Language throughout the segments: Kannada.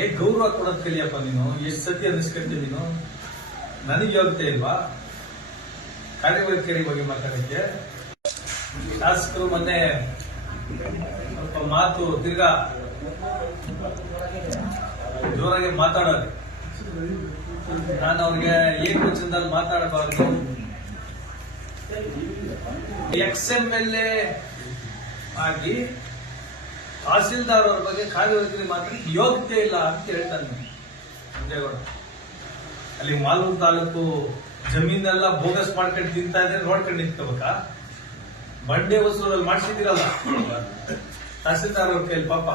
ಏ ಗೌರವ ಕೊಡೋದ್ ಕಲಿಯಪ್ಪ ನೀನು? ಎಷ್ಟು ಸತಿ ಅನ್ನಿಸ್ಕೊಂತಿ ನೀನು? ನನಗೆ ಯೋಗ್ಯತೆ ಇಲ್ವಾ? ಕಾರ್ಯವೈಖರಿ ಬಗ್ಗೆ ಮಾತಾಡಕ್ಕೆ? ಶಾಸಕರು ಮೊನ್ನೆ ಸ್ವಲ್ಪ ಮಾತು ತಿರ್ಗಾ ಜೋರಾಗಿ ಮಾತಾಡೋದು. ನಾನು ಅವ್ರಿಗೆ ಏಕವಚನದಲ್ಲಿ ಮಾತಾಡಬಾರ್ದು. ಎಕ್ಸ್ ಎಂ ಎಲ್ ಎ ಆಗಿ ತಹಸೀಲ್ದಾರ್ ಅವ್ರ ಬಗ್ಗೆ ಕಾರ್ಯವೈಖರಿ ಮಾತ್ರ ಯೋಗ್ಯತೆ ಇಲ್ಲ ಅಂತ ಹೇಳ್ತಾನೆ ಸಂಜಯಗೌಡ. ಅಲ್ಲಿ ಮಾಲೂರು ತಾಲೂಕು ಜಮೀನೆಲ್ಲ ಬೋಗಸ್ ಮಾಡ್ಕೊಂಡು ತಿಂತಾ ಇದ್ರೆ ನೋಡ್ಕೊಂಡು ನಿಂತ್ಕೋಬೇಕಾ? ಬಂಡೆ ವಸೂಲಲ್ಲಿ ಮಾಡಿಸಿದಿರಲ್ಲ ತಹಸೀಲ್ದಾರ್ ಅವ್ರ ಕೈಯಲ್ಲಿ ಪಾಪ.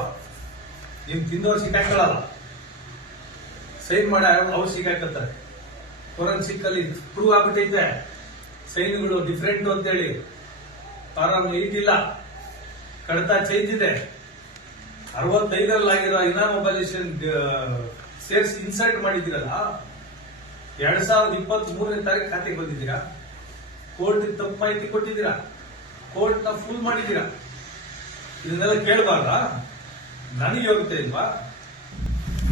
ನಿಮ್ ತಿಂದವ್ರು ಸಿಕ್ಕಾಕೊಳ್ಳಲ್ಲ ಸೈನ್ ಮಾಡಿ ಅವ್ರು ಸಿಕ್ಕಾಕತ್ತಾರೆ. ಫೋರೆನ್ಸಿಕ್ ಅಲ್ಲಿ ಪ್ರೂವ್ ಆಗ್ಬಿಟ್ಟೈತೆ. ಸೈನ್ಗಳು ಡಿಫ್ರೆಂಟ್ ಅಂತೇಳಿ. ಏಟ್ ಇಲ್ಲ ಕಡತ ಚೇಂಜ್ ಇದೆ. ಅರವತ್ತೈದರಲ್ಲಿ ಆಗಿರೋ ಇನಾಮೊಬಲೈಸೇಷನ್ ಸೇರಿಸಿ ಇನ್ಸರ್ಟ್ ಮಾಡಿದ್ದೀರಲ್ಲ, ಎರಡ್ ಸಾವಿರದ ಇಪ್ಪತ್ತ್ ಮೂರನೇ ತಾರೀಕು ಖಾತೆಗೆ ಬಂದಿದ್ದೀರಾ? ಕೋರ್ಟ್ ತಪ್ಪು ಮಾಹಿತಿ ಕೊಟ್ಟಿದ್ದೀರಾ? ಕೋರ್ಟ್ನ ಫುಲ್ ಮಾಡಿದ್ದೀರಾ? ಇದನ್ನೆಲ್ಲ ಕೇಳಬಾರ್ದ? ನನಗೆ ಯೋಗ್ಯತೆ ಇಲ್ವಾ?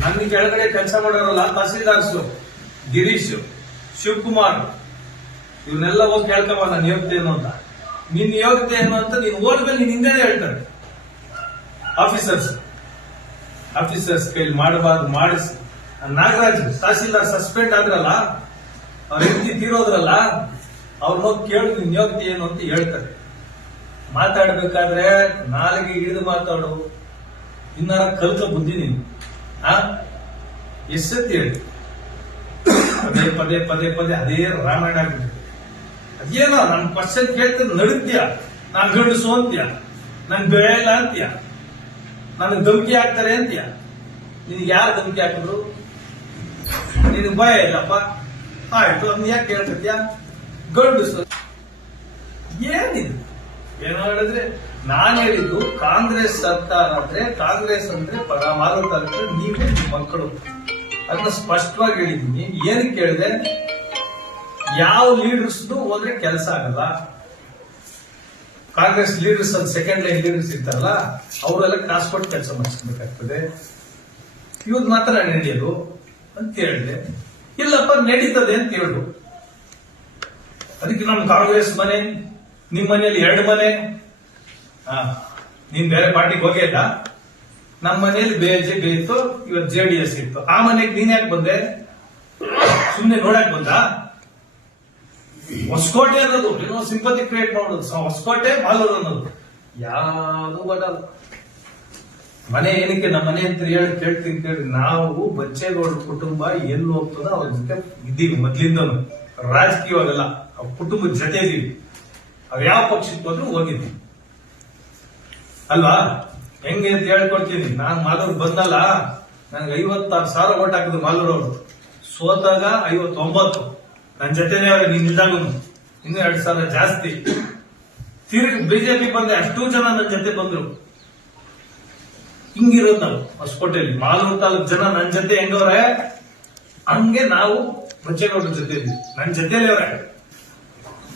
ನನ್ನ ಕೆಳಗಡೆ ಕೆಲಸ ಮಾಡೋರಲ್ಲ ತಹಸೀಲ್ದಾರ್ಸು ಗಿರೀಶ್, ಶಿವಕುಮಾರ್ ಇವನ್ನೆಲ್ಲ ಹೋಗಿ ಕೇಳ್ಕೊಂಬ, ನನ್ನ ಯೋಗ್ಯತೆ ಏನು ಅಂತ. ನಿನ್ನ ಯೋಗ್ಯತೆ ಏನು ಅಂತ ನೀನು ಓದ್ಮೇಲೆ ನೀನ್ ಹಿಂದೆ ಹೇಳ್ತಾರೆ. ಆಫೀಸರ್ಸ್ ಆಫೀಸರ್ಸ್ ಕೈಲಿ ಮಾಡಬಾರ್ದು ಮಾಡಿಸಿ. ನಾಗರಾಜ್, ತಹಸೀಲ್ದಾರ್ ಸಸ್ಪೆಂಡ್ ಆದ್ರಲ್ಲ, ಅವ್ರ ಹೆಂಡತಿ ತೀರೋದ್ರಲ್ಲ, ಅವ್ರ ಹೋಗಿ ಕೇಳಿ ನಿಯೋಕ್ತಿ ಏನು ಅಂತ ಹೇಳ್ತಾರೆ. ಮಾತಾಡ್ಬೇಕಾದ್ರೆ ನಾಲಿಗೆ ಹಿಡಿದು ಮಾತಾಡು. ಇನ್ನಾರ ಕಲ್ಕ ಬುದ್ಧಿ ನೀನು. ಆ? ಎಷ್ಟತಿ ಹೇಳಿ? ಪದೇ ಪದೇ ಪದೇ ಪದೇ ಅದೇ ರಾಮಾಯಣ ಆಗ್ಬಿಟ್ಟು ಅದೇನೋ ನನ್ನ ಕ್ವಶನ್ ಕೇಳ್ತಾ ನಡುತ್ಯ? ನಾನು ಗಂಡಸು ಅಂತ್ಯ? ನನ್ ಬೆಳೆಯಲ್ಲ ಅಂತ್ಯ? ನನಗೆ ಧಮಕಿ ಹಾಕ್ತಾರೆ ಅಂತೀಯ? ನಿನಗೆ ಯಾರು ಧಮಕಿ ಹಾಕಿದ್ರು? ನಿನಗೆ ಭಯ ಇಲ್ಲಪ್ಪ. ಆಯ್ತು, ಅದನ್ನ ಯಾಕೆ ಕೇಳ್ತಿದ್ಯಾ ಗಂಡಸು ಏನಿದು? ಏನೋ ಹೇಳಿದ್ರೆ, ನಾನು ಹೇಳಿದ್ದು ಕಾಂಗ್ರೆಸ್ ಸರ್ಕಾರ ಅಂದ್ರೆ ಕಾಂಗ್ರೆಸ್ ಅಂದ್ರೆ ಪರ ಮಾರುತ್ತಾರೆ ನೀವೇ ಮಕ್ಕಳು. ಅದನ್ನ ಸ್ಪಷ್ಟವಾಗಿ ಹೇಳಿದ್ದೀನಿ. ಏನಕ್ಕೆ ಕೇಳಿದೆ? ಯಾವ ಲೀಡರ್ಸ್ದು ಹೋದ್ರೆ ಕೆಲಸ ಆಗಲ್ಲ. ಕಾಂಗ್ರೆಸ್ ಲೀಡರ್ಸ್ ಅಲ್ಲಿ ಸೆಕೆಂಡ್ ಲೈನ್ ಲೀಡರ್ಸ್ ಇರ್ತಾರಲ್ಲ ಅವರೆಲ್ಲ ಕಾಸು ಕೊಟ್ಟು ಕೆಲಸ ಮಾಡಿಸ್ಬೇಕಾಗ್ತದೆ ಇವತ್ತು ಮಾತ್ರ ನಡೆಯೋದು ಅಂತ ಹೇಳಿದೆ. ಇಲ್ಲಪ್ಪ, ನಡೀತದೆ ಅಂತ ಹೇಳು ಅದಕ್ಕೆ ನಮ್ಮ ಕಾಂಗ್ರೆಸ್ ಮನೆ, ನಿಮ್ ಮನೆಯಲ್ಲಿ ಎರಡು ಮನೆ. ಹಾ, ನೀನ್ ಬೇರೆ ಪಾರ್ಟಿಗೆ ಹೋಗಿಲ್ಲ ನಮ್ಮ ಮನೆಯಲ್ಲಿ ಬಿಜೆಪಿ ಇತ್ತು, ಇವತ್ತು ಜೆ, ಡಿ, ಎಸ್ ಇತ್ತು. ಆ ಮನೆಗೆ ನೀನ್ ಯಾಕೆ ಬಂದೆ? ಸುಮ್ನೆ ನೋಡಕ್ ಬಂದ? ಹೊಸಕೋಟೆ ಅನ್ನೋದು, ಏನೋ ಸಿಂಪತಿ ಕ್ರಿಯೇಟ್ ಮಾಡೋದು. ಹೊಸಕೋಟೆ ಮಾಲೂರು ಅನ್ನೋದು. ಯಾವುದು ಬರಲ್ಲ ಮನೆ ಏನಕ್ಕೆ ನಮ್ಮ ಮನೆ ಅಂತ ಹೇಳಿ ಕೇಳ್ತೀನಿ ಕೇಳಿ, ನಾವು ಬಚ್ಚೇಗೌಡರ ಕುಟುಂಬ ಎಲ್ಲಿ ಹೋಗ್ತದ ಅವ್ರ ಜೊತೆ ಇದ್ದೀವಿ ಮೊದ್ಲಿಂದನು. ರಾಜಕೀಯವಾಗಲ್ಲ, ಅವ್ರ ಕುಟುಂಬದ ಜೊತೆ ಇದೀವಿ ಅವ್ ಯಾವ ಪಕ್ಷಕ್ಕೆ ಹೋದ್ರು ಹೋಗಿದ್ವಿ ಅಲ್ವಾ? ಹೆಂಗೆ ಅಂತ ಹೇಳ್ಕೊಡ್ತೀನಿ ನಾನ್ ಮಾಲೂರು ಬಂದಲ್ಲ, ನನಗೆ ಐವತ್ತಾರು ಸಾವಿರ ಓಟ್ ಹಾಕಿದ್ರು ಮಾಲೂರು ಅವರು. ಸೋತಾಗ ಐವತ್ತೊಂಬತ್ತು. ನನ್ನ ಜೊತೆನೆ ಅವ್ರಿಗೆ ನೀನ್ ಇದ್ದಾಗೂ ಇನ್ನೂ ಎರಡ್ ಸಾವಿರ ಜಾಸ್ತಿ. ತಿರುಗಿ ಬಿಜೆಪಿ ಬಂದೆ ಅಷ್ಟೂ ಜನ ನನ್ನ ಜೊತೆ ಬಂದ್ರು. ಹಿಂಗಿರೋದು ನಾವು ಹೊಸಕೋಟೆಯಲ್ಲಿ. ಮಾಲೂರು ತಾಲೂಕ್ ಜನ ನನ್ನ ಜೊತೆ ಹೆಂಗವ್ರೆ? ಹಂಗೆ ನಾವು ಬಚ್ಚೇಗೌಡರ ಜೊತೆ ಇದ್ವಿ ನನ್ನ ಜೊತೆಲಿ ಅವ್ರೆ.